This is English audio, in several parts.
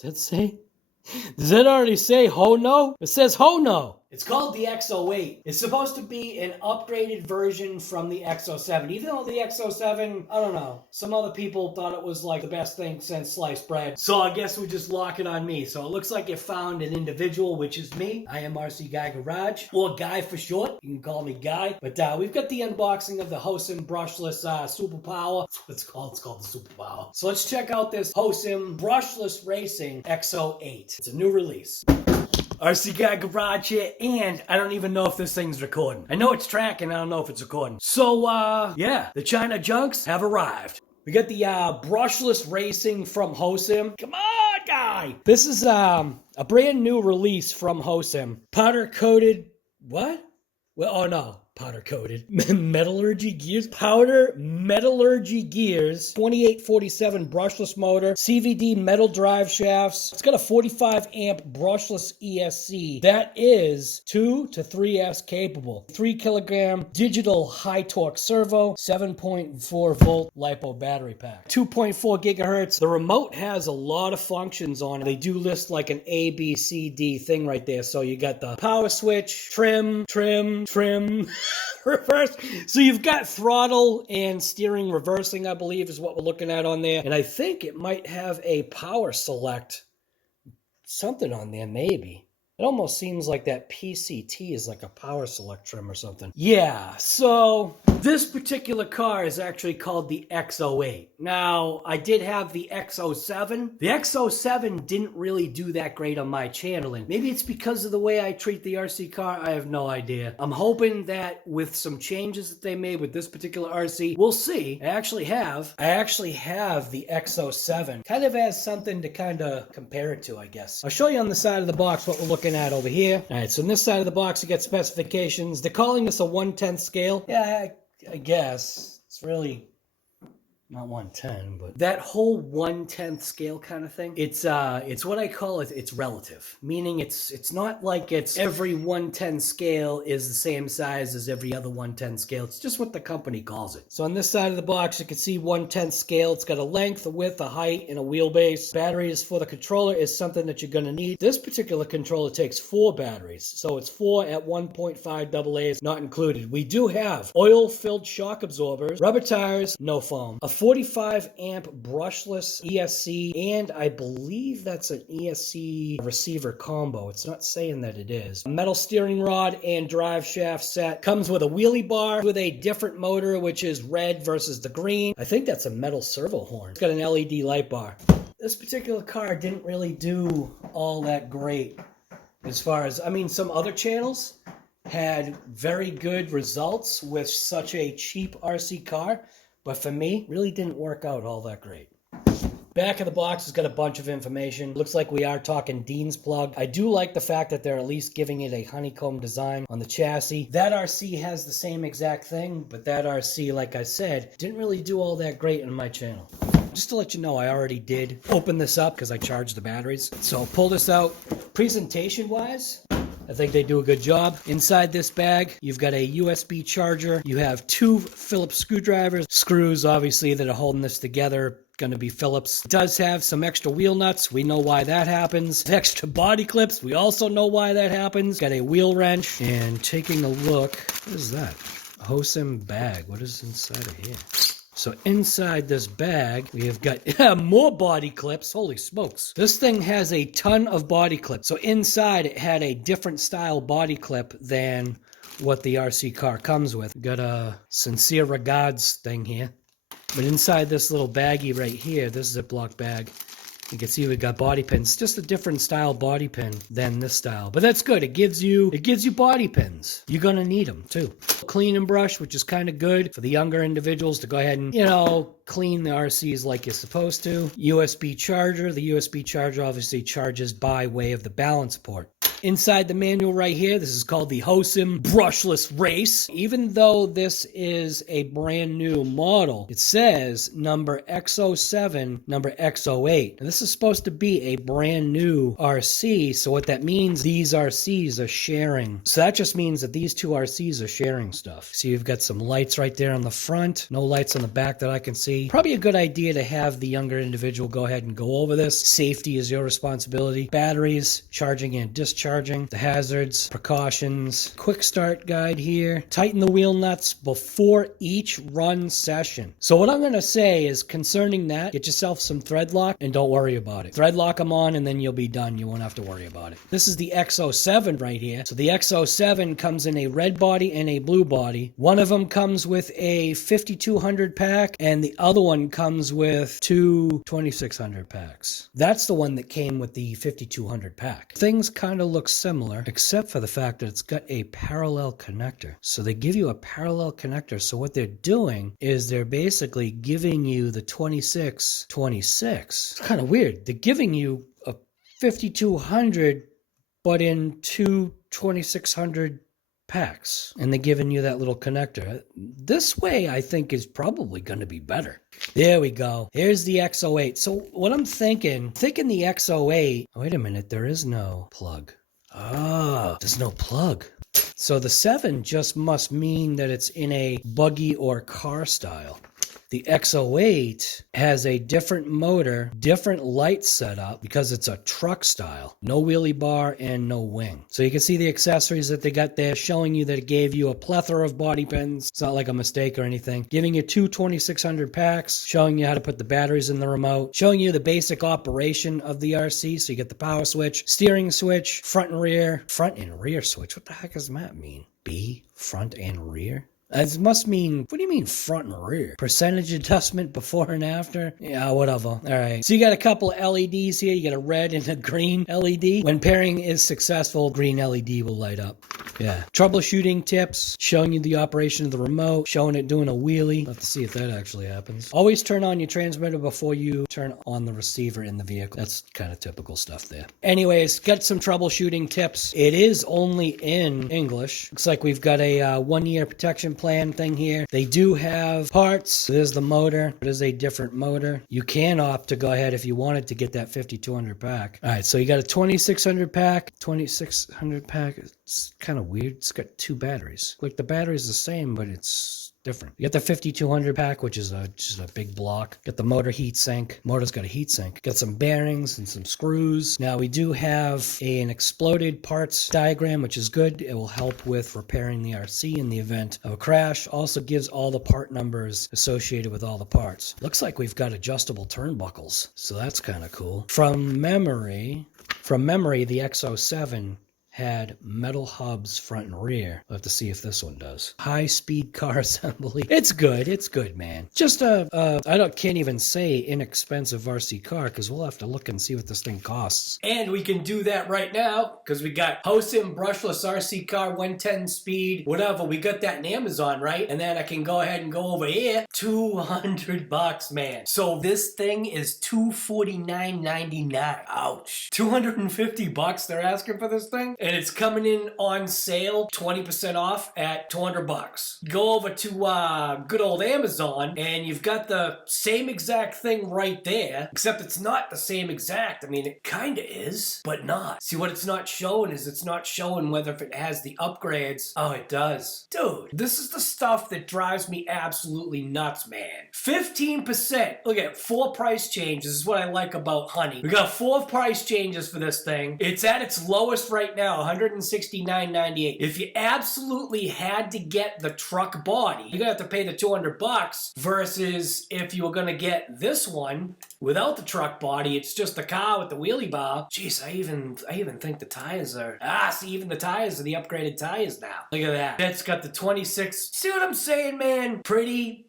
Does that say? Does that already say ho no? It says ho no. It's called the X08. It's supposed to be an upgraded version from the X07. Even though the X07, I don't know, some other people thought it was like the best thing since sliced bread. So I guess we just lock it on me. So it looks like it found an individual, which is me. I am rcguygarage, or Guy for short. You can call me Guy. But we've got the unboxing of the Hosim brushless Superpower. That's what it's called. It's called the Superpower. So let's check out this Hosim brushless racing X08. It's a new release. RC Guy Garage here, and I don't even know if this thing's recording. I know it's tracking, I don't know if it's recording. So, yeah, the China junks have arrived. We got the brushless racing from Hosim. Come on, Guy! This is a brand new release from Hosim. Powder-coated, what? Well, oh no. Powder coated. Metallurgy gears. Powder metallurgy gears. 2847 brushless motor. CVD metal drive shafts. It's got a 45 amp brushless ESC. That is 2 to 3S capable. 3 kilogram digital high torque servo. 7.4 volt LiPo battery pack. 2.4 gigahertz. The remote has a lot of functions on it. They do list like an A, B, C, D thing right there. So you got the power switch, trim, reverse. So you've got throttle and steering reversing, I believe, is what we're looking at on there. And I think it might have a power select something on there, maybe. It almost seems like that PCT is like a power select trim or something. Yeah, so this particular car is actually called the X08. Now, I did have the X07. The X07 didn't really do that great on my channel, and maybe it's because of the way I treat the RC car. I have no idea. I'm hoping that with some changes that they made with this particular RC, we'll see. I actually have the X07, kind of as something to kind of compare it to, I guess. I'll show you on the side of the box what we're looking at over here. All right, so on this side of the box, you get specifications. They're calling this a 1/10 scale. Yeah, I guess. It's really not 1/10, but that whole 1/10 scale kind of thing, it's what I call it, it's relative. Meaning it's not like it's every 1/10 scale is the same size as every other 1/10 scale. It's just what the company calls it. So on this side of the box, you can see 1/10 scale. It's got a length, a width, a height, and a wheelbase. Batteries for the controller is something that you're gonna need. This particular controller takes 4 batteries. So it's 4 at 1.5 AA's, not included. We do have oil-filled shock absorbers, rubber tires, no foam, a 45 amp brushless ESC, and I believe that's an ESC receiver combo. It's not saying that it is. A metal steering rod and drive shaft set. Comes with a wheelie bar with a different motor, which is red versus the green. I think that's a metal servo horn. It's got an LED light bar. This particular car didn't really do all that great as far as, I mean, some other channels had very good results with such a cheap RC car. But for me, really didn't work out all that great. Back of the box has got a bunch of information. Looks like we are talking Dean's plug. I do like the fact that they're at least giving it a honeycomb design on the chassis. That RC has the same exact thing, but that RC, like I said, didn't really do all that great on my channel. Just to let you know, I already did open this up because I charged the batteries. So pull this out. Presentation-wise, I think they do a good job. Inside this bag, you've got a USB charger. You have 2 Phillips screwdrivers. Screws, obviously, that are holding this together. Going to be Phillips. It does have some extra wheel nuts. We know why that happens. Extra body clips. We also know why that happens. Got a wheel wrench. And taking a look, what is that? A Hosim bag. What is inside of here? So inside this bag, we have got more body clips. Holy smokes. This thing has a ton of body clips. So inside it had a different style body clip than what the RC car comes with. We've got a sincere regards thing here. But inside this little baggie right here, this Ziploc bag, you can see we've got body pins. Just a different style body pin than this style. But that's good. It gives you body pins. You're going to need them too. Clean and brush, which is kind of good for the younger individuals to go ahead and, you know, clean the RCs like you're supposed to. USB charger. The USB charger obviously charges by way of the balance port. Inside the manual right here, this is called the Hosim Brushless Race. Even though this is a brand new model, it says number X07, number X08. And this is supposed to be a brand new RC, so what that means, these RCs are sharing. So that just means that these two RCs are sharing stuff. So you've got some lights right there on the front, no lights on the back that I can see. Probably a good idea to have the younger individual go ahead and go over this. Safety is your responsibility. Batteries, charging and discharging, the hazards, precautions, quick start guide here. Tighten the wheel nuts before each run session. So what I'm going to say is concerning that, get yourself some thread lock and don't worry about it. Thread lock them on and then you'll be done. You won't have to worry about it. This is the X07 right here. So the X07 comes in a red body and a blue body. One of them comes with a 5200 pack and the other one comes with two 2600 packs. That's the one that came with the 5200 pack. Things kind of look similar except for the fact that it's got a parallel connector. So they give you a parallel connector. So what they're doing is they're basically giving you the 2626. It's kind of weird. They're giving you a 5200 but in two 2600 packs, and they're giving you that little connector. This way I think is probably going to be better. There we go. Here's the X08. So what I'm thinking the X08, wait a minute, there is no plug. Ah, there's no plug. So the 7 just must mean that it's in a buggy or car style. The X08 has a different motor, different light setup because it's a truck style. No wheelie bar and no wing. So you can see the accessories that they got there showing you that it gave you a plethora of body pins. It's not like a mistake or anything. Giving you two 2600 packs, showing you how to put the batteries in the remote, showing you the basic operation of the RC. So you get the power switch, steering switch, front and rear switch. What the heck does that mean? B, front and rear? It must mean, what do you mean front and rear? Percentage adjustment before and after? Yeah, whatever. All right. So you got a couple of LEDs here. You got a red and a green LED. When pairing is successful, green LED will light up. Yeah. Troubleshooting tips, showing you the operation of the remote, showing it doing a wheelie. Let's see if that actually happens. Always turn on your transmitter before you turn on the receiver in the vehicle. That's kind of typical stuff there. Anyways, got some troubleshooting tips. It is only in English. Looks like we've got a 1-year protection plan thing here. They do have parts. There's the motor. It is a different motor. You can opt to go ahead if you wanted to get that 5200 pack. All right, so you got a 2600 pack. 2600 pack. It's kind of weird. It's got two batteries. Like the battery's the same, but it's different. You got the 5200 pack, which is just a big block. Got the motor heat sink. Motor's got a heat sink. Got some bearings and some screws. Now we do have an exploded parts diagram, which is good. It will help with repairing the RC in the event of a crash. Also gives all the part numbers associated with all the parts. Looks like we've got adjustable turnbuckles, so that's kind of cool. From memory, the X07 had metal hubs front and rear. We'll have to see if this one does. High-speed car assembly. It's good, man. Just can't even say inexpensive RC car because we'll have to look and see what this thing costs. And we can do that right now because we got Hosim brushless RC car, 110 speed, whatever. We got that in Amazon, right? And then I can go ahead and go over here. $200, man. So this thing is $249.99. Ouch. $250 they're asking for this thing? And it's coming in on sale, 20% off at $200. Go over to good old Amazon, and you've got the same exact thing right there, except it's not the same exact. I mean, it kind of is, but not. See, what it's not showing is it's not showing whether if it has the upgrades. Oh, it does. Dude, this is the stuff that drives me absolutely nuts, man. 15%. Look at 4 price changes. This is what I like about Honey. We got 4 price changes for this thing. It's at its lowest right now. $169.98. If you absolutely had to get the truck body, you're gonna have to pay the $200 versus if you were gonna get this one without the truck body, it's just the car with the wheelie bar. Jeez, I even think the tires are, see, even the tires are the upgraded tires now. Look at that. That's got the 26. See what I'm saying, man? Pretty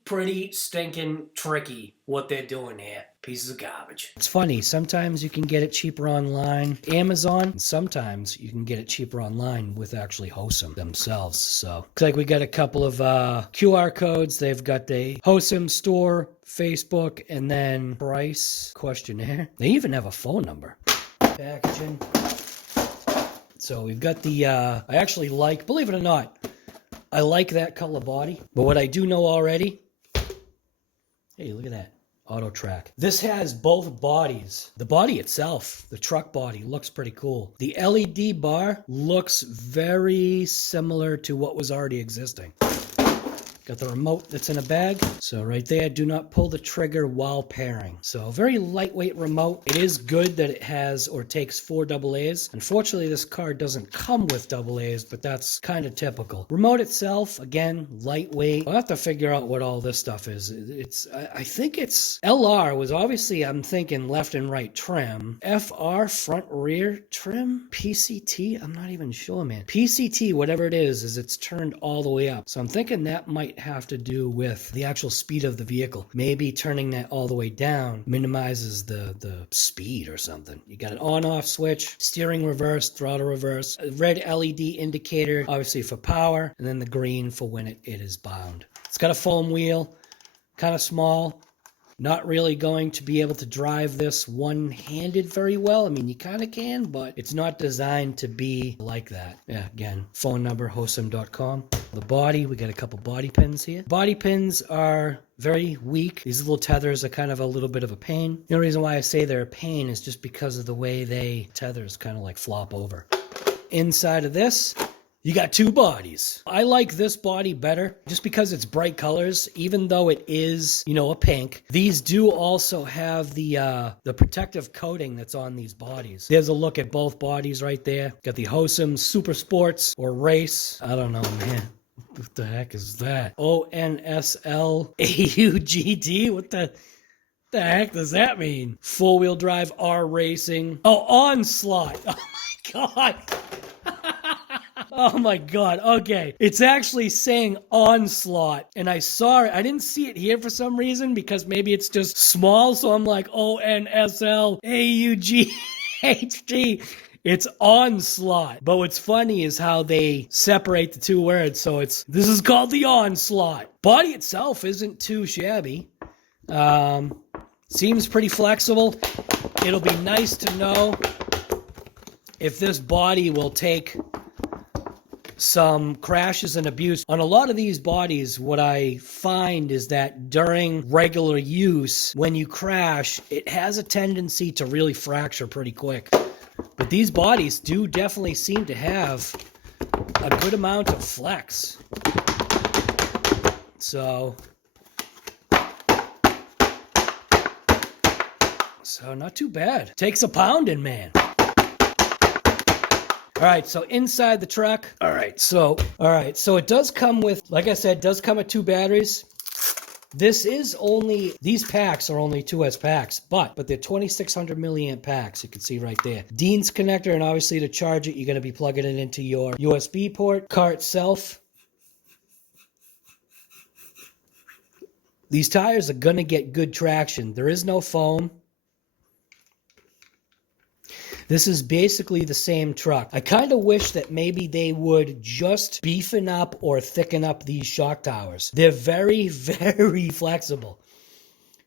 stinking tricky what they're doing here. Pieces of garbage. It's funny, sometimes you can get it cheaper online, Amazon, and sometimes you can get it cheaper online with actually Hosim themselves. So looks like we got a couple of QR codes. They've got the Hosim store, Facebook, and then price questionnaire. They even have a phone number. Packaging. So we've got the, I actually like, believe it or not, I like that color body. But what I do know already, hey, look at that. Auto track. This has both bodies. The body itself, the truck body, looks pretty cool. The LED bar looks very similar to what was already existing. Got the remote that's in a bag. So right there, do not pull the trigger while pairing. So very lightweight remote. It is good that it has or takes 4 AA's. Unfortunately, this car doesn't come with AA's, but that's kind of typical. Remote itself, again, lightweight. I'll have to figure out what all this stuff is. I think it's LR was obviously, I'm thinking left and right trim. FR, front rear trim. PCT, I'm not even sure, man. PCT, whatever it is it's turned all the way up. So I'm thinking that might have to do with the actual speed of the vehicle. Maybe turning that all the way down minimizes the speed or something. You got an on-off switch, steering reverse, throttle reverse, a red LED indicator, obviously for power, and then the green for when it is bound. It's got a foam wheel, kind of small. Not really going to be able to drive this one-handed very well. I mean, you kind of can, but it's not designed to be like that. Yeah, again, phone number, hosim.com. The body, we got a couple body pins here. Body pins are very weak. These little tethers are kind of a little bit of a pain. The only reason why I say they're a pain is just because of the way tethers kind of like flop over. Inside of this, you got 2 bodies. I like this body better just because it's bright colors, even though it is, you know, a pink. These do also have the protective coating that's on these bodies. There's a look at both bodies right there. Got the Hosim Super Sports or Race. I don't know, man. What the heck is that? ONSLAUGD? What the heck does that mean? 4-wheel drive R Racing. Oh, Onslaught. Oh my God. Oh my God. Okay. It's actually saying Onslaught. And I saw it. I didn't see it here for some reason because maybe it's just small. So I'm like ONSLAUGHD. It's Onslaught. But what's funny is how they separate the 2 words. So this is called the Onslaught. Body itself isn't too shabby. Seems pretty flexible. It'll be nice to know if this body will take some crashes and abuse. On a lot of these bodies, what I find is that during regular use, when you crash, it has a tendency to really fracture pretty quick. But these bodies do definitely seem to have a good amount of flex. So not too bad. Takes a pounding, man. All right, so inside the truck. All right, so it does come with, like I said, does come with 2 batteries. These packs are only 2S packs, but they're 2600 milliamp packs. You can see right there. Dean's connector, and obviously to charge it, you're going to be plugging it into your USB port. Car itself. These tires are going to get good traction. There is no foam. This is basically the same truck. I kind of wish that maybe they would just beefen up or thicken up these shock towers. They're very, very flexible.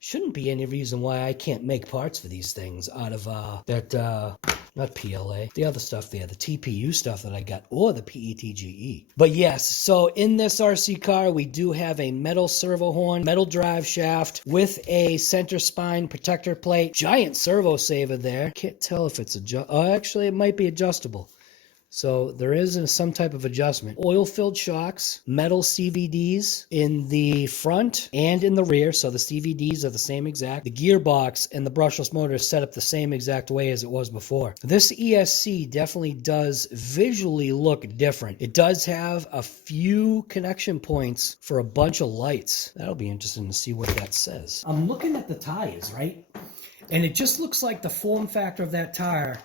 Shouldn't be any reason why I can't make parts for these things out of not PLA, the other stuff there, the TPU stuff that I got, or the PETGE. But yes, so in this RC car, we do have a metal servo horn, metal drive shaft with a center spine protector plate, giant servo saver there. Can't tell if it's actually it might be adjustable. So there is some type of adjustment. Oil-filled shocks, metal CVDs in the front and in the rear. So the CVDs are the same exact. The gearbox and the brushless motor is set up the same exact way as it was before. This ESC definitely does visually look different. It does have a few connection points for a bunch of lights. That'll be interesting to see what that says. I'm looking at the tires, right? And it just looks like the form factor of that tire,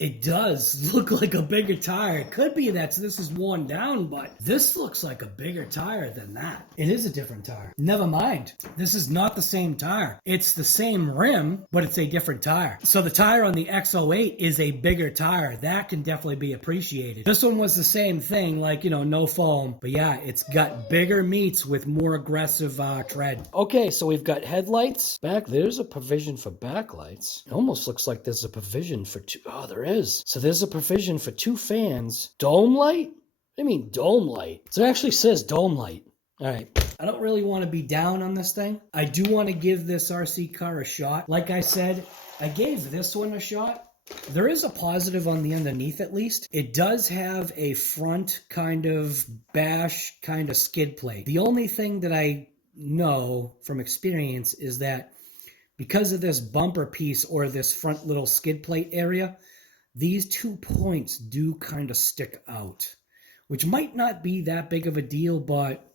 it does look like a bigger tire. It could be that this is worn down, but this looks like a bigger tire than that. It is a different tire. Never mind. This is not the same tire. It's the same rim, but it's a different tire. So the tire on the X08 is a bigger tire. That can definitely be appreciated. This one was the same thing, like, you know, no foam. But yeah, it's got bigger meats with more aggressive tread. Okay, so we've got headlights. There's a provision for backlights. It almost looks like there's a provision for two. Oh, there there is. So there's a provision for 2 fans. Dome light? What do you mean dome light? So it actually says dome light. All right. I don't really want to be down on this thing. I do want to give this RC car a shot. Like I said, I gave this one a shot. There is a positive on the underneath at least. It does have a front kind of bash kind of skid plate. The only thing that I know from experience is that because of this bumper piece or this front little skid plate area, these 2 points do kind of stick out, which might not be that big of a deal, but,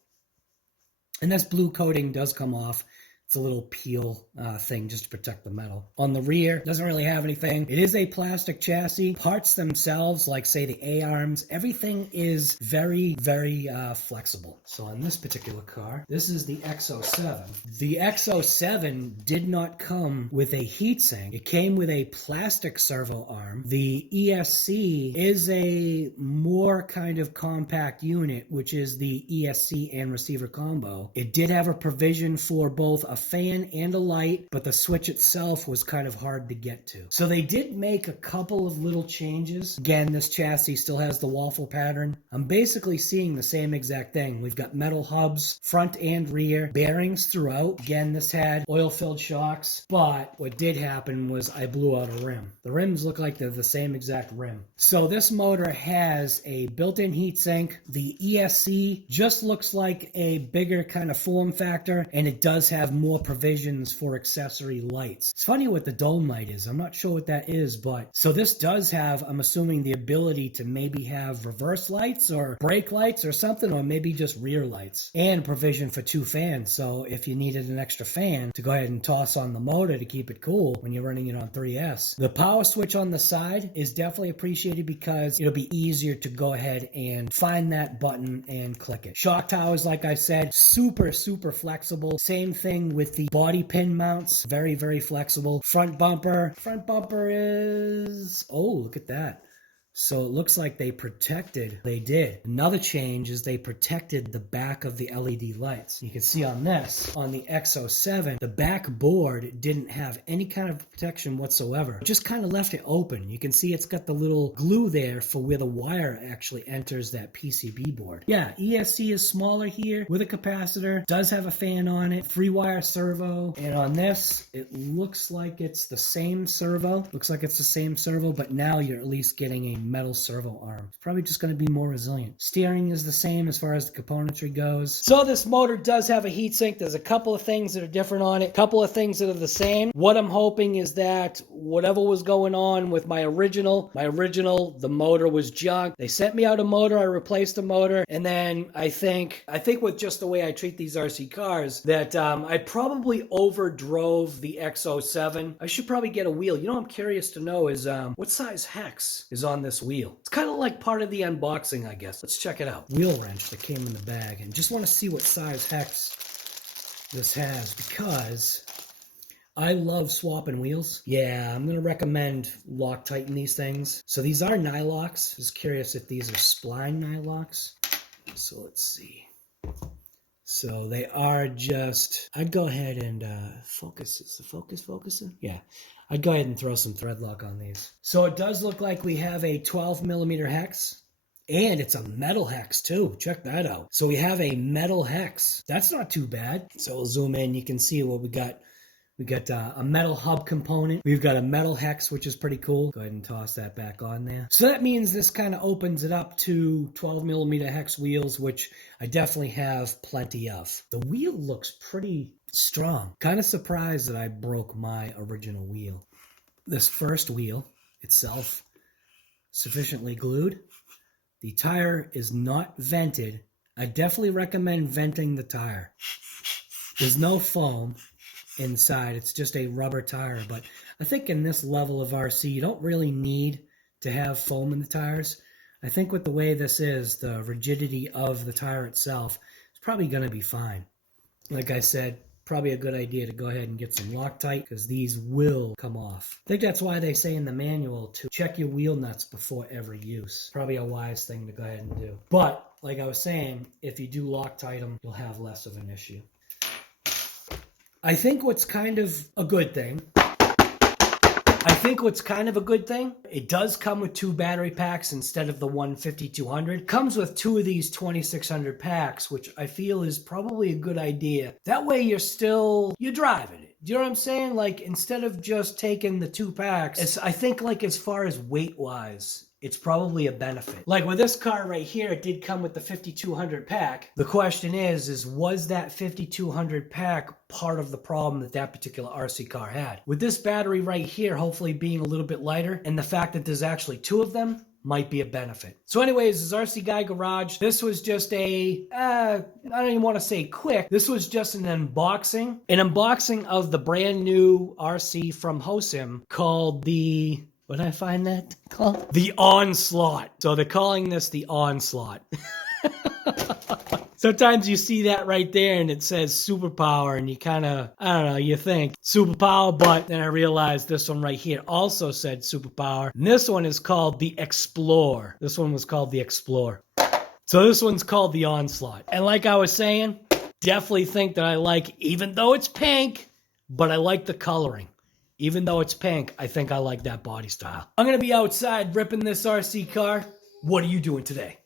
and this blue coating does come off. It's a little peel thing just to protect the metal. On the rear, doesn't really have anything. It is a plastic chassis. Parts themselves, like say the A-arms, everything is very, very flexible. So on this particular car, this is the X07. The X07 did not come with a heatsink. It came with a plastic servo arm. The ESC is a more kind of compact unit, which is the ESC and receiver combo. It did have a provision for both a fan and a light, but the switch itself was kind of hard to get to. So they did make a couple of little changes. Again, this chassis still has the waffle pattern. I'm basically seeing the same exact thing. We've got metal hubs, front and rear, bearings throughout. Again, this had oil-filled shocks, but what did happen was I blew out a rim. The rims look like they're the same exact rim. So this motor has a built-in heatsink. The ESC just looks like a bigger kind of form factor, and it does have more provisions for accessory lights. It's funny what the dome light is. I'm not sure what that is, but so this does have, I'm assuming, the ability to maybe have reverse lights or brake lights or something, or maybe just rear lights, and provision for 2 fans. So if you needed an extra fan to go ahead and toss on the motor to keep it cool when you're running it on 3S. The power switch on the side is definitely appreciated because it'll be easier to go ahead and find that button and click it. Shock towers, like I said, super, super flexible. Same thing with the body pin mounts, very, very flexible. Front bumper is, oh, look at that. So it looks like they did. Another change is they protected the back of the LED lights. You can see on this, on the X07, the back board didn't have any kind of protection whatsoever. It just kind of left it open. You can see it's got the little glue there for where the wire actually enters that PCB board. Yeah, ESC is smaller here with a capacitor, does have a fan on it, 3-wire servo, and on this, it looks like it's the same servo. But now you're at least getting a metal servo arm. It's probably just going to be more resilient. Steering is the same as far as the componentry goes. So this motor does have a heatsink. There's a couple of things that are different on it, a couple of things that are the same. What I'm hoping is that whatever was going on with my original, the motor was junk. They sent me out a motor, I replaced the motor, and then I think with just the way I treat these RC cars, that I probably overdrove the X07. I should probably get a wheel. You know what I'm curious to know is what size hex is on this wheel. It's kind of like part of the unboxing, I guess. Let's check it out. Wheel wrench that came in the bag, and just want to see what size hex this has because I love swapping wheels. Yeah, I'm going to recommend Loctiting these things. So these are nylocks. Just curious if these are spline nylocks. So let's see. So they are just, I'd go ahead and focus. Is the focus focusing? Yeah. I'd go ahead and throw some thread lock on these. So it does look like we have a 12mm hex, and it's a metal hex too. Check that out. So we have a metal hex. That's not too bad. So we'll zoom in. You can see what we got. We got a metal hub component. We've got a metal hex, which is pretty cool. Go ahead and toss that back on there. So that means this kind of opens it up to 12mm hex wheels, which I definitely have plenty of. The wheel looks pretty strong. Kind of surprised that I broke my original wheel. This first wheel itself, sufficiently glued. The tire is not vented. I definitely recommend venting the tire. There's no foam inside. It's just a rubber tire, but I think in this level of RC, you don't really need to have foam in the tires. I think with the way this is, the rigidity of the tire itself, it's probably going to be fine. Like I said, probably a good idea to go ahead and get some Loctite because these will come off. I think that's why they say in the manual to check your wheel nuts before every use. Probably a wise thing to go ahead and do. But like I was saying, if you do Loctite them, you'll have less of an issue. I think what's kind of a good thing I think what's kind of a good thing, it does come with 2 battery packs instead of the one 5200. Comes with 2 of these 2600 packs, which I feel is probably a good idea. That way you're driving it. Do you know what I'm saying? Like, instead of just taking the 2 packs, I think, like, as far as weight-wise, it's probably a benefit. Like with this car right here, it did come with the 5200 pack. The question is was that 5200 pack part of the problem that that particular RC car had? With this battery right here, hopefully being a little bit lighter, and the fact that there's actually 2 of them, might be a benefit. So anyways, this is RC Guy Garage. This was just I don't even want to say quick. This was just an unboxing. An unboxing of the brand new RC from Hosim called the... What did I find that called? The Onslaught. So they're calling this the Onslaught. Sometimes you see that right there and it says superpower and you kind of, I don't know, you think superpower, but then I realized this one right here also said superpower. And this one is called the Explorer. This one was called the Explorer. So this one's called the Onslaught. And like I was saying, definitely think that I like, even though it's pink, but I like the coloring. Even though it's pink, I think I like that body style. I'm going to be outside ripping this RC car. What are you doing today?